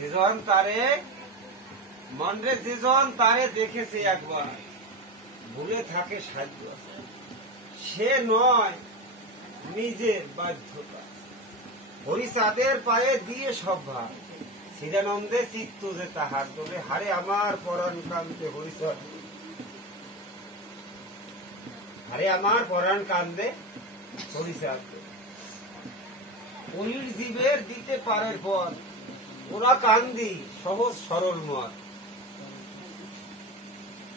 যেজন তারে মনরে যেজন তারে দেখেছে একবার ভুলে থাকে সাধ্য আছে, সে নয় নিজের বাধ্যতা। হরিচাঁদের পায়ে দিয়ে সব ভার, চিদানন্দে চিত্ত যে তাহার তোলে, হারে আমার পরাণ কান্দে হরিচাঁদ, হারে আমার পরাণ কান্দে হরিচাঁদ। অলির জীবের দিতে পারের পর, ওরা কান্দি সহজ সরল মত,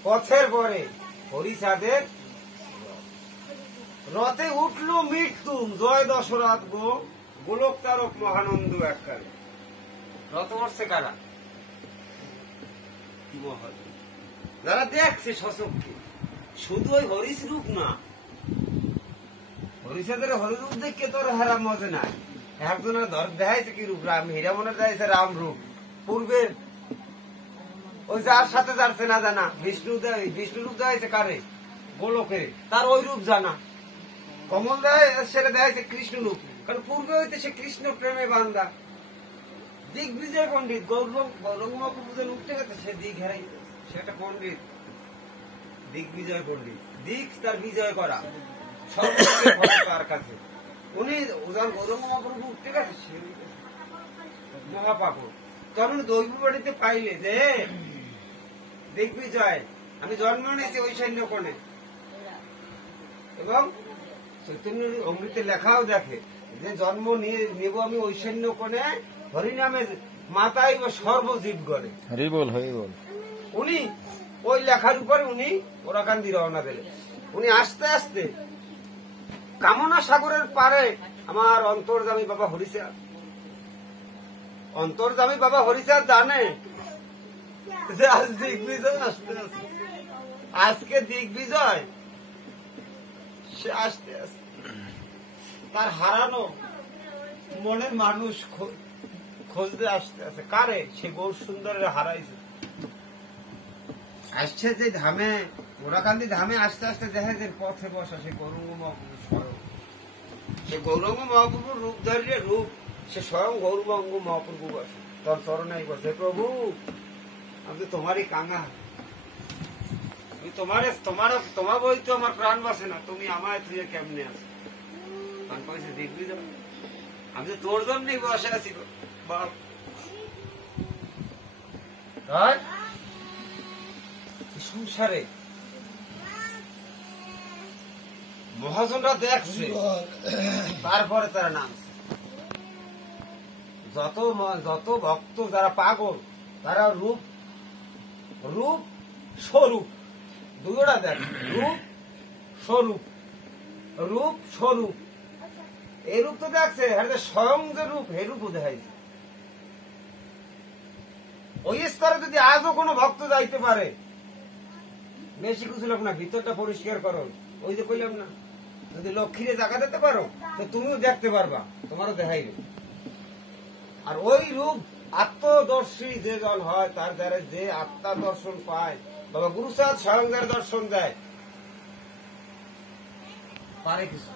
পথের পরে হরিচাঁদের রথে উঠল মৃত্যু, জয় দশরথ গো গোলক তারক মহানন্দ এককালে। রথ উঠছে কারা? যারা দেখছে সচক্ষে, শুধু ওই হরিশ রূপ না, হরিচাঁদের হরিরূপ দেখে তোর হারা মজা নাই। একজনের ধর দেখাইছে কি রূপ, রাম হীরামনের দেখাইছে রাম রূপ, পূর্বের ওই যার সাথে যার চেনা জানা বিষ্ণু রূপ দেখাইছে কারে? গোলকে, তার ওই রূপ জানা। কমল দেয় সেটা দেখাইছে কৃষ্ণ রূপ, কারণ পূর্বে হইতে সে কৃষ্ণ প্রেমে বান্দা। দিগ্বিজয় পণ্ডিত গৌরঙ্গপুজের উঠতে গেছে, সে দিক হারাইছে, সে একটা পণ্ডিত, দিগ্বিজয় পণ্ডিত। দিক তার বিজয় করা সব তার কাছে। উনি গৌরঙ্গ মহাপ্রভু উঠতে গেছে, সে মহাপাপ। তখন দৈব বাড়িতে পাইলে যে দিগ্বিজয়, আমি জন্ম নিয়েছি ওই সৈন্য কোণে, এবং চৈতন্য অমৃতে লেখাও দেখে যে জন্ম নেব আমি ওই সৈন্য কোণে, হরিনামে মাতাই বা সর্বজীব করে হরিবল হরিবল। উনি ওই লেখার উপরে উনি ওরাকান্দি রওনা দিলেন। উনি আস্তে আস্তে কামনা সাগরের পারে আমার অন্তর্যামী বাবা হরিচাঁদ, অন্তর্যামী বাবা হরিচাঁদ জানে যে আজ দিগ্বিজয় আসতে আসতে, আজকে দিগ্বিজয় সে আসতে আসতে তার হারানো মনের মানুষ খুঁজতে আসতে আসে। কারে? সে গৌর সুন্দরের হারাইছে। আসছে যে ধামে, ওরাকান্দি ধামে আসতে আসতে দেখে যে পথে বসা সে গৌরঙ্গ মহাপ্রভু স্বয়ং, সে গৌরঙ্গ মহাপ্রভুর রূপ ধরিয়ে রূপ, সে স্বয়ং গৌরঙ্গ মহাপ্রভু বসে, তোর চরণে বসে, প্রভু আমি তোমারই কাঙা, আমি তোমার বই তো আমার প্রাণ বাসে না, তুমি আমায় তুই কেমনে আছো? কইছে দিগ্বিজয়, আমি তো তোর জন্যই বসে আছি বাপ। সংসারে মহাজনরা দেখছে, তারপরে তারা নামছে। যত ভক্ত যারা পাগল, তারা রূপ স্বরূপ দুইটা দেখে, রূপ স্বরূপ। এই রূপ তো দেখছে, স্বয়ং যে রূপ, এই রূপও দেখাইছে। ওই স্তরে যদি আজও কোনো ভক্ত যাইতে পারে, বেশি কিছু লোক না, ভিতরটা পরিষ্কার করো। ওই যে কইলাম না, যদি লক্ষ্মীরে জায়গা দিতে পারো তো তুমিও দেখতে পারবা, তোমারও দেখাইবে। আর ওই রূপ আত্মদর্শী যে জন হয়, তার দ্বারা যে আত্মা দর্শন পায়, বাবা গুরুচাঁদ স্বয়ং যার দর্শন দেয়, পারে কিছু,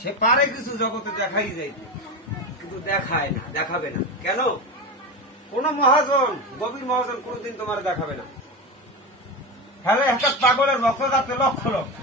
সে পারে কিছু জগতে দেখাই যাইতে, কিন্তু দেখায় না, দেখাবে না। কেন? কোন মহাজন, গভীর মহাজন কোনদিন তোমার দেখাবে না। হ্যাঁ, একটা পাগলের ভক্ত থাকতে লক্ষ লক্ষ,